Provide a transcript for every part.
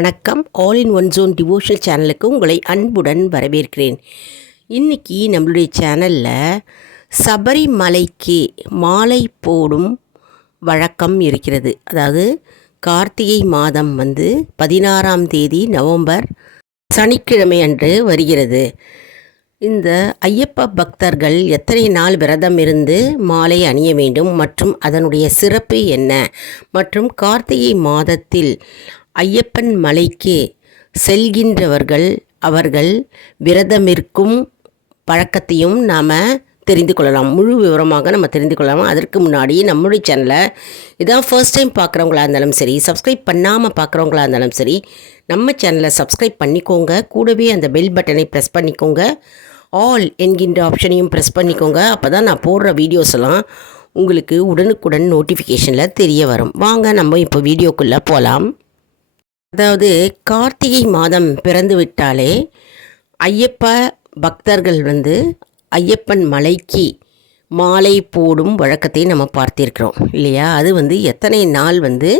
வணக்கம். All in one zone devotional சேனலுக்கு உங்களை அன்புடன் வரவேற்கிறேன். இன்றைக்கி நம்மளுடைய சேனலில் சபரிமலைக்கு மாலை போடும் வழக்கம் இருக்கிறது. அதாவது கார்த்திகை மாதம் வந்து பதினாறாம் தேதி நவம்பர் சனிக்கிழமை அன்று வருகிறது. இந்த ஐயப்ப பக்தர்கள் எத்தனை நாள் விரதம் இருந்து மாலை அணிய வேண்டும் மற்றும் அதனுடைய சிறப்பு என்ன? மற்றும் கார்த்திகை மாதத்தில் ஐயப்பன் மலைக்கு செல்கின்றவர்கள் அவர்கள் விரதமிருக்கும் பழக்கத்தையும் நாம் தெரிந்து கொள்ளலாம். முழு விவரமாக நம்ம தெரிந்து கொள்ளலாம். அதற்கு முன்னாடி நம்மளுடைய சேனலை இதான் ஃபர்ஸ்ட் டைம் பார்க்குறவங்களா இருந்தாலும் சரி சப்ஸ்கிரைப் பண்ணாமல் பார்க்குறவங்களா இருந்தாலும் சரி நம்ம சேனலை சப்ஸ்கிரைப் பண்ணிக்கோங்க. கூடவே அந்த பெல் பட்டனை ப்ரெஸ் பண்ணிக்கோங்க. ஆல் என்கின்ற ஆப்ஷனையும் ப்ரெஸ் பண்ணிக்கோங்க. அப்போ தான் நான் போடுற வீடியோஸ் எல்லாம் உங்களுக்கு உடனுக்குடன் நோட்டிஃபிகேஷனில் தெரிய வரும். வாங்க நம்ம இப்போ வீடியோக்குள்ளே போகலாம் அதாவது கார்த்திகை மாதம் பிறந்து விட்டாலே ஐயப்ப பக்தர்கள் வந்து ஐயப்பன் மலைக்கு மாலை போடும் வழக்கத்தை நம்ம பார்த்திருக்கிறோம் இல்லையா? அது வந்து எத்தனை நாள் வந்து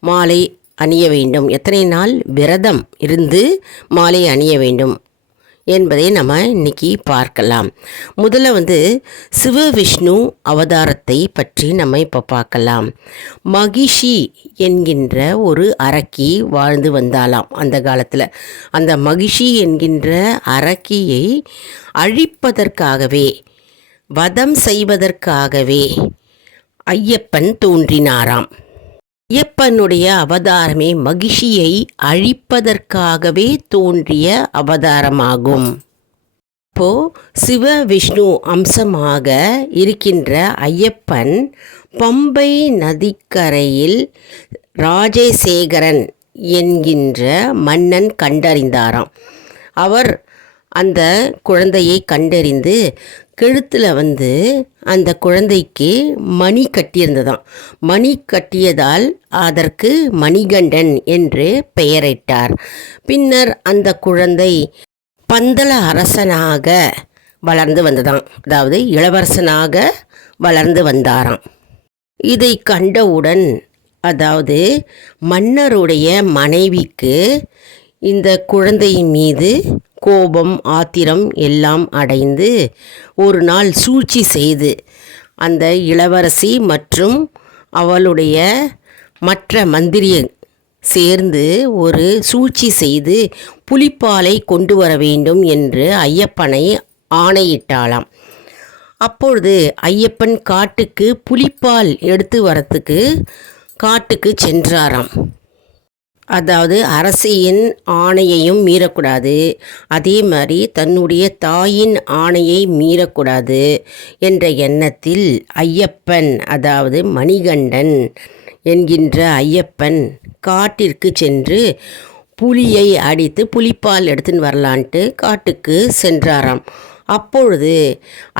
மாலை அணிய வேண்டும்? எத்தனை நாள் விரதம் இருந்து மாலை அணிய வேண்டும்? என்பதை நம்ம இன்னைக்கு பார்க்கலாம். முதல்ல வந்து சிவவிஷ்ணு அவதாரத்தை பற்றி நம்ம இப்போ பார்க்கலாம். மகிஷி என்கின்ற ஒரு அரக்கி வாழ்ந்து வந்தாலாம் அந்த காலத்தில். அந்த மகிஷி என்கின்ற அரக்கியை அழிப்பதற்காகவே வதம் செய்வதற்காகவே ஐயப்பன் தோன்றினாராம். ஐயப்பனுடைய அவதாரமே மகிழ்ச்சியை அழிப்பதற்காகவே தோன்றிய அவதாரமாகும். இப்போ சிவ விஷ்ணு அம்சமாக இருக்கின்ற ஐயப்பன் பம்பை நதிக்கரையில் ராஜசேகரன் என்கின்ற மன்னன் கண்டறிந்தாராம். அவர் அந்த குழந்தையை கண்டறிந்து கழுத்தில் வந்து அந்த குழந்தைக்கு மணி கட்டியிருந்ததாம். மணி கட்டியதால் அதற்கு மணிகண்டன் என்று பெயரிட்டார். பின்னர் அந்த குழந்தை பந்தள அரசனாக வளர்ந்து வந்ததாம். அதாவது இளவரசனாக வளர்ந்து வந்தாராம். இதை கண்டவுடன் அதாவது மன்னருடைய மனைவிக்கு இந்த குழந்தையின் மீது கோபம் ஆத்திரம் எல்லாம் அடைந்து ஒரு நாள் சூழ்ச்சி செய்து அந்த இளவரசி மற்றும் அவளுடைய மற்ற மந்திரியை சேர்ந்து ஒரு சூழ்ச்சி செய்து புலிப்பாலை கொண்டு வர வேண்டும் என்று ஐயப்பனை ஆணையிட்டாளாம். அப்பொழுது ஐயப்பன் காட்டுக்கு புலிப்பால் எடுத்து வரத்துக்கு காட்டுக்கு சென்றாராம். அதாவது அரசியின் ஆணையையும் மீறக்கூடாது. அதே மாதிரி தன்னுடைய தாயின் ஆணையை மீறக்கூடாது என்ற எண்ணத்தில் ஐயப்பன் அதாவது மணிகண்டன் என்கின்ற ஐயப்பன் காட்டிற்கு சென்று புலியை அடித்து புலிப்பால் எடுத்துன்னு வரலான்ட்டு காட்டுக்கு சென்றாராம். அப்பொழுது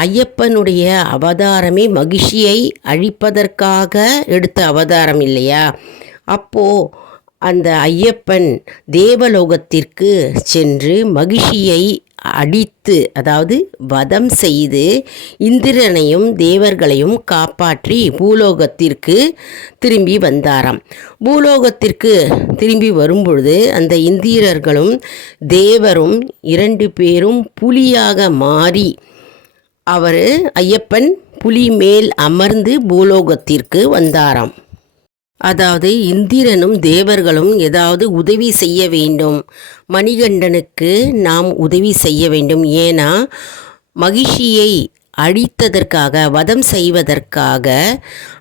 ஐயப்பனுடைய அவதாரமே மகிழ்ச்சியை அழிப்பதற்காக எடுத்த அவதாரம் இல்லையா? அப்போது அந்த ஐயப்பன் தேவலோகத்திற்கு சென்று மகிழ்ச்சியை அடித்து அதாவது வதம் செய்து இந்திரனையும் தேவர்களையும் காப்பாற்றி பூலோகத்திற்கு திரும்பி வந்தாராம். பூலோகத்திற்கு திரும்பி வரும்பொழுது அந்த இந்திரர்களும் தேவரும் இரண்டு பேரும் புலியாக மாறி அவர் ஐயப்பன் புலி மேல் அமர்ந்து பூலோகத்திற்கு வந்தாராம். அதாவது இந்திரனும் தேவர்களும் ஏதாவது உதவி செய்ய வேண்டும். மணிகண்டனுக்கு நாம் உதவி செய்ய வேண்டும். ஏன்னா மகிழ்ச்சியை அழித்ததற்காக வதம் செய்வதற்காக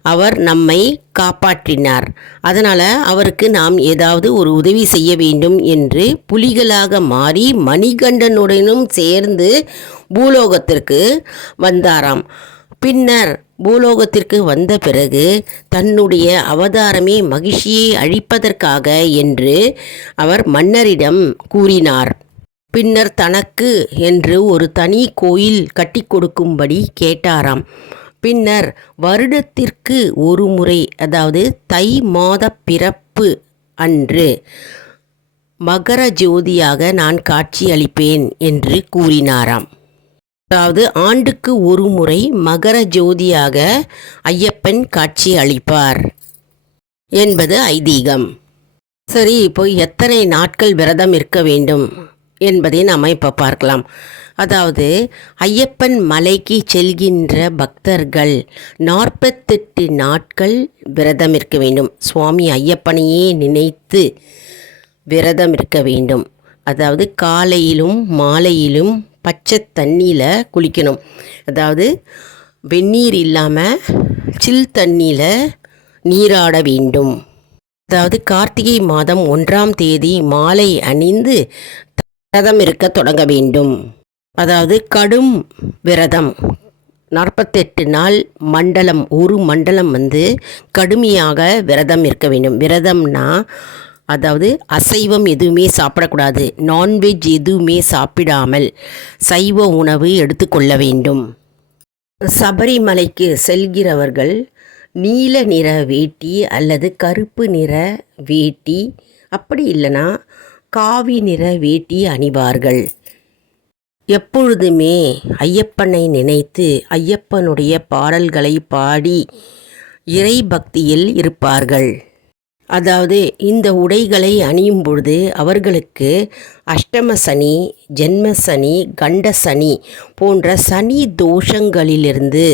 அவர் நம்மை காப்பாற்றினார். அதனால் அவருக்கு நாம் ஏதாவது ஒரு உதவி செய்ய வேண்டும் என்று புலிகளாக மாறி மணிகண்டனுடனும் சேர்ந்து பூலோகத்திற்கு வந்தாராம். பின்னர் பூலோகத்திற்கு வந்த பிறகு தன்னுடைய அவதாரமே மகிழ்ச்சியை அழிப்பதற்காக என்று அவர் மன்னரிடம் கூறினார். பின்னர் தனக்கு என்று ஒரு தனி கோயில் கட்டி கொடுக்கும்படி கேட்டாராம். பின்னர் வருடத்திற்கு ஒரு முறை அதாவது தை மாத பிறப்பு அன்று மகர ஜோதியாக நான் காட்சியளிப்பேன் என்று கூறினாராம். அதாவது ஆண்டுக்கு ஒரு முறை மகர ஜோதியாக ஐயப்பன் காட்சி அளிப்பார் என்பது ஐதீகம். சரி இப்போ எத்தனை நாட்கள் விரதம் இருக்க வேண்டும் என்பதை நாம் இப்போ பார்க்கலாம். அதாவது ஐயப்பன் மலைக்கு செல்கின்ற பக்தர்கள் நாற்பத்தெட்டு நாட்கள் விரதம் இருக்க வேண்டும். சுவாமி ஐயப்பனையே நினைத்து விரதம் இருக்க வேண்டும். அதாவது காலையிலும் மாலையிலும் பச்சை தண்ணியில் குளிக்கணும். அதாவது வெந்நீர் இல்லாமல் சில் தண்ணியில் நீராட வேண்டும். அதாவது கார்த்திகை மாதம் ஒன்றாம் தேதி மாலை அணிந்து விரதம் இருக்க தொடங்க வேண்டும். அதாவது கடும் விரதம். நாற்பத்தெட்டு நாள் மண்டலம் ஒரு மண்டலம் வந்து கடுமையாக விரதம் இருக்க வேண்டும். விரதம்னா அதாவது அசைவம் எதுவுமே சாப்பிடக்கூடாது. நான்வெஜ் எதுவுமே சாப்பிடாமல் சைவ உணவு எடுத்துக்கொள்ள வேண்டும். சபரிமலைக்கு செல்கிறவர்கள் நீல நிற வேட்டி அல்லது கருப்பு நிற வேட்டி அப்படி இல்லைன்னா காவி நிற வேட்டி அணிவார்கள். எப்பொழுதுமே ஐயப்பனை நினைத்து ஐயப்பனுடைய பாடல்களை பாடி இறை பக்தியில் இருப்பார்கள். அதாவது இந்த உடைகளை அணியும் பொழுது அவர்களுக்கு அஷ்டம சனி ஜென்ம சனி கண்ட சனி போன்ற சனி தோஷங்களிலிருந்து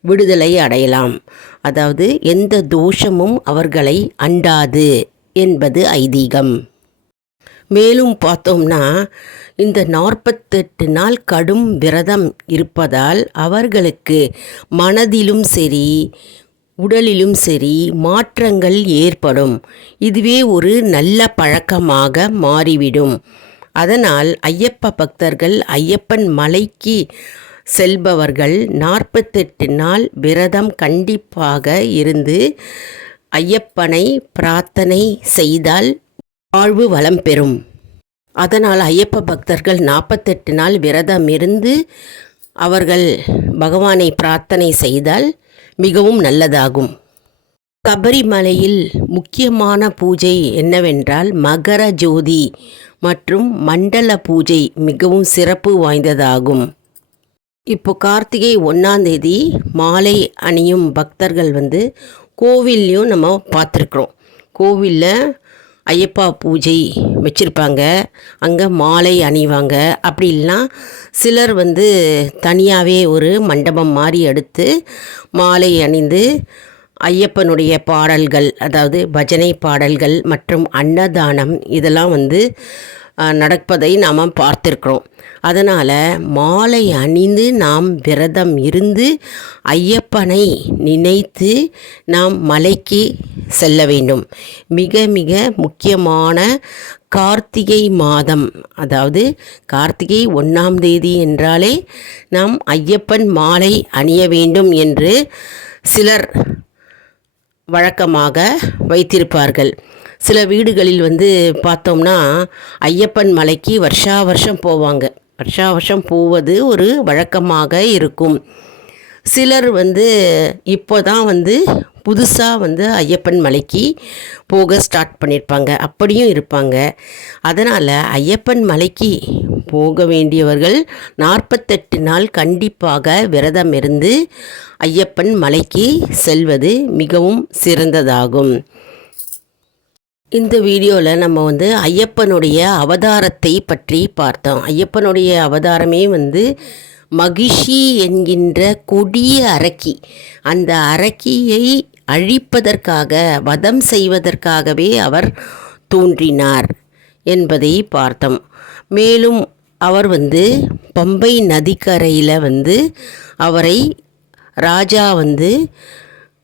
விடுதலை அடையலாம். அதாவது எந்த தோஷமும் அவர்களை அண்டாது என்பது ஐதீகம். மேலும் பார்த்தோம்னா இந்த நாற்பத்தெட்டு நாள் கடும் விரதம் இருப்பதால் அவர்களுக்கு மனதிலும் சரி உடலிலும் சரி மாற்றங்கள் ஏற்படும். இதுவே ஒரு நல்ல பழக்கமாக மாறிவிடும். அதனால் ஐயப்ப பக்தர்கள் ஐயப்பன் மலைக்கு செல்பவர்கள் நாற்பத்தெட்டு நாள் விரதம் கண்டிப்பாக இருந்து ஐயப்பனை பிரார்த்தனை செய்தால் வாழ்வு வளம் பெறும். அதனால் ஐயப்ப பக்தர்கள் நாற்பத்தெட்டு நாள் விரதம் இருந்து அவர்கள் பகவானை பிரார்த்தனை செய்தால் மிகவும் நல்லதாகும். சபரிமலையில் முக்கியமான பூஜை என்னவென்றால் மகர ஜோதி மற்றும் மண்டல பூஜை மிகவும் சிறப்பு வாய்ந்ததாகும். இப்போ கார்த்திகை ஒன்றாந்தேதி மாலை அணியும் பக்தர்கள் வந்து கோவில்லையும் நம்ம பார்த்துருக்குறோம். கோவிலில் ஐயப்பா பூஜை வச்சுருப்பாங்க. அங்கே மாலை அணிவாங்க. அப்படி சிலர் வந்து தனியாகவே ஒரு மண்டபம் மாதிரி எடுத்து மாலை அணிந்து ஐயப்பனுடைய பாடல்கள் அதாவது பஜனை பாடல்கள் மற்றும் அன்னதானம் இதெல்லாம் வந்து நடப்பதை நாம் பார்த்துருக்குறோம். அதனால் மாலை அணிந்து நாம் விரதம் இருந்து ஐயப்பனை நினைத்து நாம் மலைக்கு செல்ல வேண்டும். மிக மிக முக்கியமான கார்த்திகை மாதம் அதாவது கார்த்திகை ஒன்றாம் தேதி என்றாலே நாம் ஐயப்பன் மாலை அணிய வேண்டும் என்று சிலர் வழக்கமாக வைத்திருப்பார்கள். சில வீடுகளில் வந்து பார்த்தோம்னா ஐயப்பன் மலைக்கு வருஷா வருஷம் போவாங்க. வருஷா வருஷம் போவது ஒரு வழக்கமாக இருக்கும். சிலர் வந்து இப்போ தான் வந்து புதுசாக வந்து ஐயப்பன் மலைக்கு போக ஸ்டார்ட் பண்ணியிருப்பாங்க அப்படியும் இருப்பாங்க. அதனால் ஐயப்பன் மலைக்கு போக வேண்டியவர்கள் நாற்பத்தெட்டு நாள் கண்டிப்பாக விரதம் இருந்து ஐயப்பன் மலைக்கு செல்வது மிகவும் சிறந்ததாகும். இந்த வீடியோவில் நம்ம வந்து ஐயப்பனுடைய அவதாரத்தை பற்றி பார்த்தோம். ஐயப்பனுடைய அவதாரமே வந்து மகிஷி என்கின்ற கொடிய அரக்கி. அந்த அரக்கியை அழிப்பதற்காக வதம் செய்வதற்காகவே அவர் தோன்றினார் என்பதை பார்த்தோம். மேலும் அவர் வந்து பம்பை நதிக்கரையில் வந்து அவரை ராஜா வந்து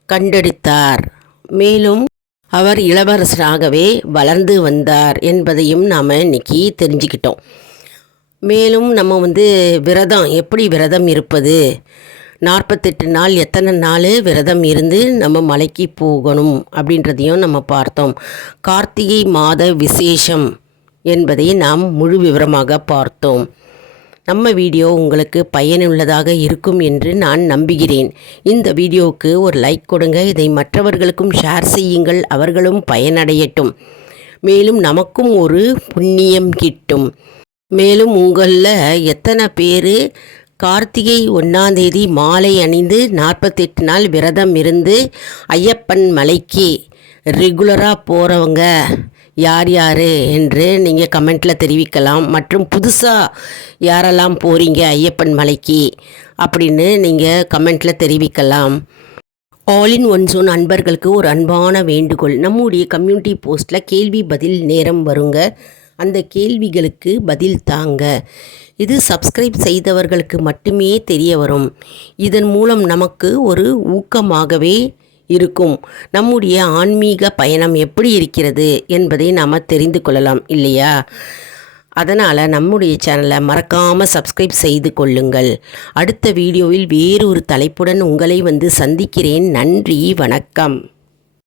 கண்டெடுத்தார். மேலும் அவர் இளவரசராகவே வளர்ந்து வந்தார் என்பதையும் நாம் இன்னைக்கு தெரிஞ்சுக்கிட்டோம். மேலும் நம்ம வந்து விரதம் எப்படி விரதம் இருப்பது? நாற்பத்தெட்டு நாள் எத்தனை நாள் விரதம் இருந்து நம்ம மலைக்கு போகணும் அப்படின்றதையும் நம்ம பார்த்தோம். கார்த்திகை மாத விசேஷம் என்பதை நாம் முழு விவரமாக பார்த்தோம். நம்ம வீடியோ உங்களுக்கு பயனுள்ளதாக இருக்கும் என்று நான் நம்புகிறேன். இந்த வீடியோவுக்கு ஒரு லைக் கொடுங்க. இதை மற்றவர்களுக்கும் ஷேர் செய்யுங்கள். அவர்களும் பயனடையட்டும். மேலும் நமக்கும் ஒரு புண்ணியம் கிட்டும். மேலும் உங்களில் எத்தனை பேர் கார்த்திகை ஒன்றாந்தேதி மாலை அணிந்து நாற்பத்தெட்டு நாள் விரதம் இருந்து ஐயப்பன் மலைக்கு ரெகுலராக போகிறவங்க யார் யார் என்று நீங்கள் கமெண்ட்டில் தெரிவிக்கலாம். மற்றும் புதுசாக யாரெல்லாம் போகிறீங்க ஐயப்பன் மலைக்கு அப்படின்னு நீங்கள் கமெண்ட்டில் தெரிவிக்கலாம். ஆல் இன் ஒன் ஜோன் அன்பர்களுக்கு ஒரு அன்பான வேண்டுகோள். நம்முடைய கம்யூனிட்டி போஸ்ட்டில் கேள்வி பதில் நேரம் வருங்க. அந்த கேள்விகளுக்கு பதில் தாங்க. இது சப்ஸ்கிரைப் செய்தவர்களுக்கு மட்டுமே தெரிய வரும். இதன் மூலம் நமக்கு ஒரு ஊக்கமாகவே இருக்கும். நம்முடைய ஆன்மீக பயணம் எப்படி இருக்கிறது என்பதை நாம் தெரிந்து கொள்ளலாம் இல்லையா? அதனால் நம்முடைய சேனலை மறக்காமல் சப்ஸ்கிரைப் செய்து கொள்ளுங்கள். அடுத்த வீடியோவில் வேறொரு தலைப்புடன் உங்களை வந்து சந்திக்கிறேன். நன்றி வணக்கம்.